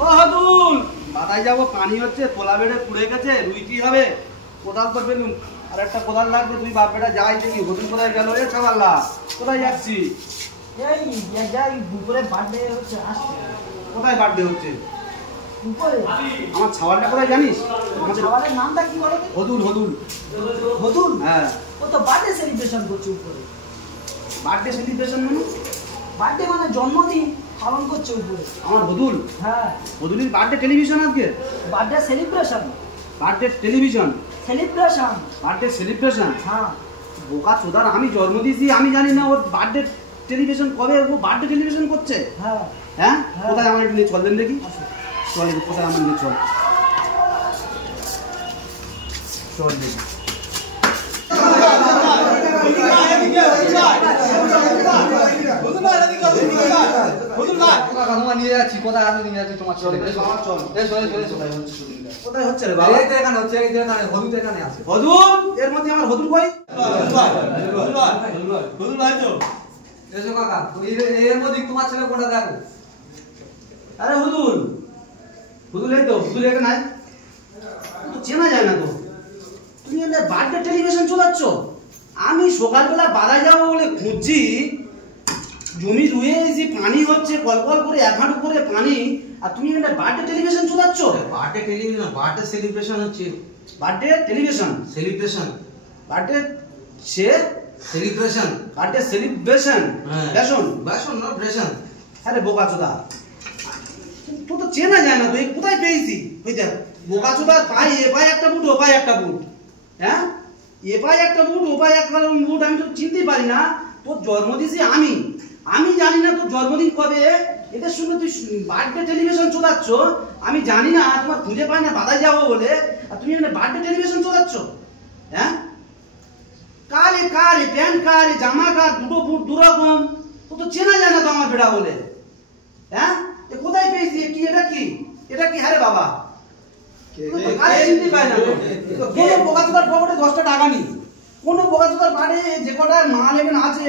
ও হাতুল বাতায় যাবো, পানি হচ্ছে, তোলা বেড়ে পুড়ে গেছে, রুইটি হবে, কোদাল তো পেলুম, আর একটা কোদাল লাগবে। তুই বাপ বেটা যাই দেখি হতুল কোথায় গেল? এ ছাবাল্লা কোথায় যাচ্ছি? এই যাই দুপুরে বার্থডে হচ্ছে, আসছে। কোথায় বার্থডে হচ্ছে? দুপুরে। আমার ছাওয়ালটা কোথায় জানিস? আমার ছাওয়ালের নামটা কি বলো? হতুল। হতুল হতুল? হ্যাঁ। ও তো বার্থডে সেলিব্রেশন করছে উপরে। বার্থডে সেলিব্রেশন মানে? বার্থডে মানে জন্মদিন পালন করছে উপরে। আমার হতুল? হ্যাঁ। হতুলের বার্থডে টেলিভিশন আজকে? Birthday celebration. Birthday television? Celebration. Birthday celebration? হ্যাঁ। বোকা চোদার, আমি জন্ম দিয়েছি, আমি জানি না ওর বার্থডে টেলিভিশন কবে? ও বার্থডে টেলিভিশন করছে? হ্যাঁ। হ্যাঁ? কোথায় আমার একটু নিয়ে চল দেন দেখি। চল কোথায় আমার নিয়ে চল, চল দেখি। নিয়ে যাচ্ছি, কোথায় আসো নিয়ে যাচ্ছি তোমার চলে। কোথায় হচ্ছে রে বাবা? এখানে হচ্ছে, এখানে হলুদ এখানে আছে। হদুল, এর মধ্যে আমার হদুল কই? এসো কাকা, এর মধ্যে তোমার ছেলে কোনটা দেখো। আরে হদুল, হদুল এই তো, হদুল এখানে নাই তো, চেনা যায় না তো। তুমি এখানে বার্থডে টেলিভিশন চলাচ্ছ? আমি সকালবেলা বাজারে যাবো বলে খুঁজছি, জমি রুয়ে এসে পানি হচ্ছে কল কল করে, এক হাঁটু করে পানি, আর তুমি এখানে বার্থডে টেলিভিশন চলাচ্ছ? বার্থডে টেলিভিশন, বার্থডে সেলিব্রেশন হচ্ছে। বার্থডে টেলিভিশন সেলিব্রেশন, বার্থডে সে সেলিব্রেশন, বার্থডে সেলিব্রেশন। বেশন বেশন না ব্রেশন। আরে বোকা চোদা, তো তো চেনা যায় না তো, এই কোথায় পেয়েছি? ওই দেখ বোকা চোদা, পাই এ পাই একটা বুট, ও পাই একটা বুট, হ্যাঁ এ পাই একটা বুট, ও পাই একটা বুট, আমি তো চিনতেই পারি না। তোর জন্ম দিয়েছি আমি জানি না তোর জন্মদিন কবে। এদের সঙ্গে তুই বার্থডে টেলিভিশন চলাচ্ছ, আমি জানি না, তোমার খুঁজে পাই না বাদায় যাবো বলে, আর তুমি এখানে বার্থডে টেলিভিশন চলাচ্ছ? হ্যাঁ, কারে কারে প্যান্ট কারে জামা কার, দুটো বুট দুরকম, ও তো চেনা যায় না তো আমার বেটা বলে। হ্যাঁ, এ কোথায় পেয়েছি? কি এটা কি? এটা কি? হ্যাঁ রে বাবা, কারে চিনতে পাই না তো। কোনো বোকাচোদার পকেটে 10টা টাকা নেই, কোনো বোকাচোদার বাড়ি যে কটা মাল এখানে আছে,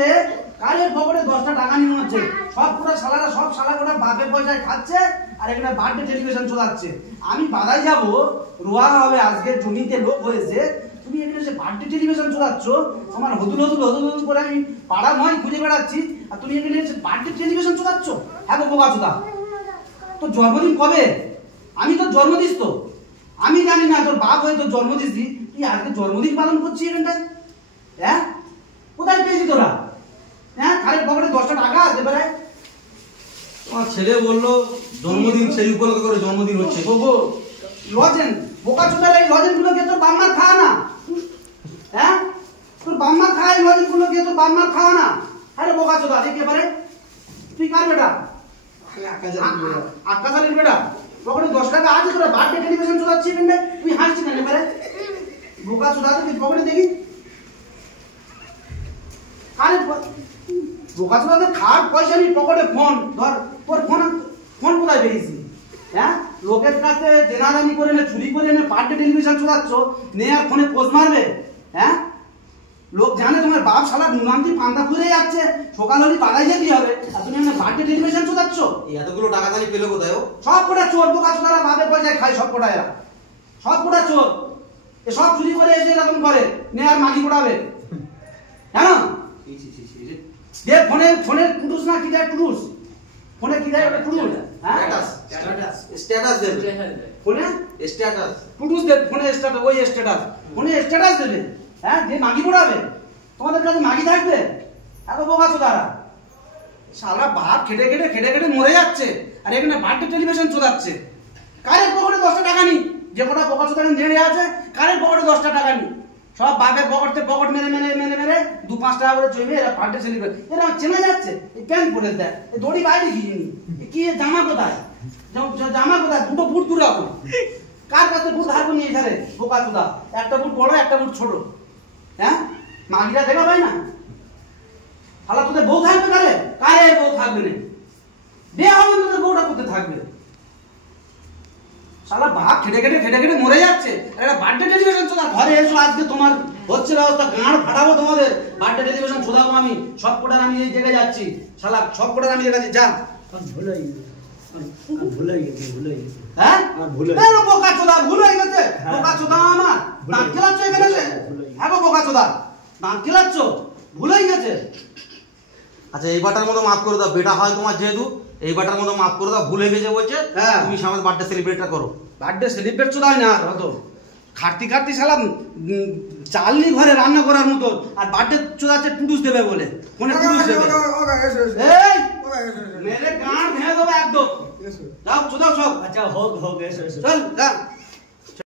কারের পকেটে 10টা টাকা নিয়ে হচ্ছে। সব কোটা শালারা, সব শালা কোটা বাপের পয়সায় খাচ্ছে, আর এখানে বার্থডে টেলিভিশন চলাচ্ছে। আমি বাদায় যাব, রোয়া হবে, আজকে জমিতে লোক হয়েছে, তুমি এখানে যে বার্থডে টেলিভিশন চলাচ্ছ? আমার হদুল হদুল হদুল হদুল করে আমি পাড়া ময় খুঁজে বেড়াচ্ছি, আর তুমি এখানে এসে বার্থডে টেলিভিশন চলাচ্ছ? হ্যাঁ গো বোকাচোদা, তোর জন্মদিন কবে? আমি তোর জন্ম দিস তো? আমি জানি না, তোর বাপ হয়ে তোর জন্ম দিছি, তুই আজকে জন্মদিন পালন করছিস এখানটায়? হ্যাঁ, কোথায় পেয়েছি তোরা? হ্যাঁ, খালের পকেটে 10টা টাকা আছে বেড়ায়। তোমার ছেলে বললো জন্মদিন, সেই উপলক্ষে করে জন্মদিন হচ্ছে। লজেন বোকা চোদার, এই লজেন গুলোকে তোর বাম্মার খাওয়া না? হ্যাঁ, তোর বাম্মার খায় এই লজেন গুলোকে, তোর বাম্মার খাওয়া না? আরে বোকা চোদা, একেবারে তুই কার বেটা? আকাশালের বেটা, পকেটে 10 টাকা আছে, তোরা বার্থডে টেলিভিশন চলাচ্ছিস এখানে, তুই হাসছিস না এবারে? বোকা চোদা, তুই পকেটে দেখি আরে বোকা চোদাতে খাওয়ার পয়সা নেই, পকেটে ফোন ধর, তোর ফোন কোথায় পেয়েছি? হ্যাঁ, লোকের কাছে দেনাদানি করে নে, চুরি করে নে, বার্থডে টেলিভিশন চলাচ্ছ, নে আর ফোনে পোজ মারবে? হ্যাঁ, লোক জানে তোমার বাপ শালা নুনান্তি পান্তা ফুরে যাচ্ছে, সকাল হলে বাড়াই যেতে হবে, আর তুমি এখানে বার্থডে টেলিভিশন চলাচ্ছ? এতগুলো টাকা দানি পেলো কোথায়? সব কোটা চোর, বোকা চোদারা বাপের পয়সায় খায়, সব কোটা এরা, সব কোটা চোর, এ সব চুরি করে এসে এরকম করে, নে আর মাগি কোটাবে। হ্যাঁ, দে ফোনে, ফোনে টুডুস না কি দেয়? টুডুস ফোনে কি দেয়? ওটা টুডুস। হ্যাঁ, স্ট্যাটাস দেবে ফোনে, স্ট্যাটাস টুডুস দেবে ফোনে, স্ট্যাটাস, ওই স্ট্যাটাস ফোনে স্ট্যাটাস দেবে। হ্যাঁ, যে মাগি পড়াবে, তোমাদের কাছে মাগি থাকবে? এত বোকা চোদারা, সারা বাপ খেটে খেটে খেটে খেটে মরে যাচ্ছে, আর এখানে বার্থডে টেলিভিশন চলাচ্ছে। কারের পকেটে 10টা টাকা নেই, যে কটা বোকা চোদারা নেড়ে আছে, কারের পকেটে 10টা টাকা নেই, সব বাপের পকেটে পকেট মেরে মেরে মেরে মেরে 2-5 টাকা করে জমে এরা বার্থডে সেলিব্রেট। এরা চেনা যাচ্ছে, এই প্যান্ট পরে দেয়, এই দড়ি বাইরে গিয়ে কি জামা কোথায়? জামা কোথায়? দুটো বুট দূর রাখো, কার কাছে বুট ধার করে নিয়ে এখানে বোকা চোদা? একটা বুট বড়, একটা বুট ছোট। হ্যাঁ, মাগিরা দেখা পায় না? শালা তোদের বউ থাকবে কারে? কারে বউ থাকবে না? বিয়ে হবে তোদের বউটা করতে থাকবে? শালা বাপ খেটে খেটে খেটে খেটে মরে যাচ্ছে, একটা বার্থডে টেলিভিশন চোদা ঘরে এসো, আজকে তোমার হচ্ছে ব্যবস্থা, গাঁড় ফাটাবো তোমাদের, বার্থডে টেলিভিশন চোদাবো আমি, সব কোটার আমি এই জায়গায় যাচ্ছি, শালা সব কোটার আমি যাচ্ছি, যা। ভুলে গেছি হ্যাঁ আর ভুল হয়ে এই বোকা চোদা ভুল হয়ে গেছে বোকা চোদা আমার ভুল দাঁত হয়ে খেলাচ্ছ এখানে ভুল হয়ে হ্যাঁ গো বোকা চোদা দাঁত খেলাচ্ছ ভুল হয়ে গেছে আচ্ছা এইবারটার মতো মাফ করে দাও, বেটা হয় তোমার যেহেতু এইবারটার মতো মাফ করে দাও, ভুল হয়ে গেছে বলছে। হ্যাঁ। তুমি সামনে বার্থডে সেলিব্রেটটা করো। বার্থডে সেলিব্রেট চোদা হয় না আর অত খাটতি খাটতি সালাম চালনি ঘরে রান্না করার মতো আর বার্থডে চোদাচ্ছে টুডুস দেবে বলে ফোনে টুডুস দেবে এই মেরে গাঁড় ভেঙে দেবো একদম যাও চোদাও সব আচ্ছা হোক এসো চল যা